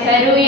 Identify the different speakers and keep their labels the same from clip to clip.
Speaker 1: parecer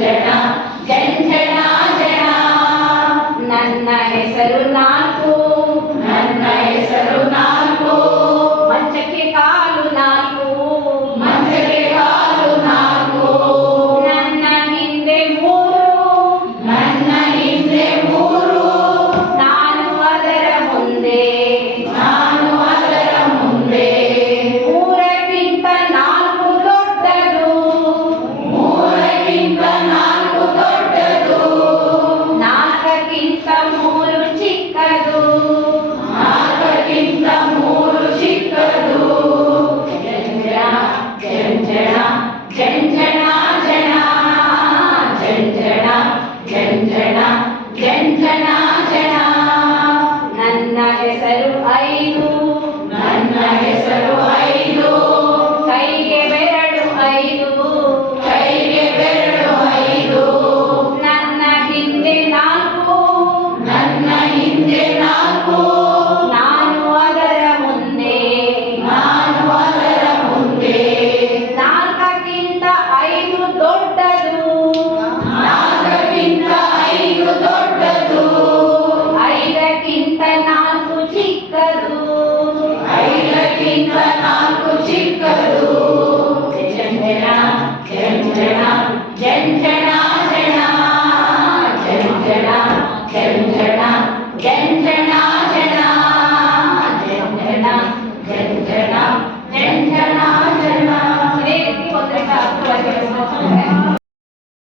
Speaker 2: ಜನ ಜನ ಜನ
Speaker 1: ನನ್ನ ಹೆಸರು ನಾಲ್ಕು
Speaker 2: ನನ್ನ ಹೆಸರು ನಾಲ್ಕು
Speaker 1: ಮಂಚಕ್ಕೆ ಕಾಲು ನಾಲ್ಕು
Speaker 2: ಮಂಚಕ್ಕೆ ಕಾಲು ನಾಲ್ಕು
Speaker 1: ನನ್ನ ಹಿಂದೆ ಮೂರು
Speaker 2: ನನ್ನ ಹಿಂದೆ ಮೂರು
Speaker 1: ನಾನು ಅದರ ಮುಂದೆ
Speaker 2: Okay?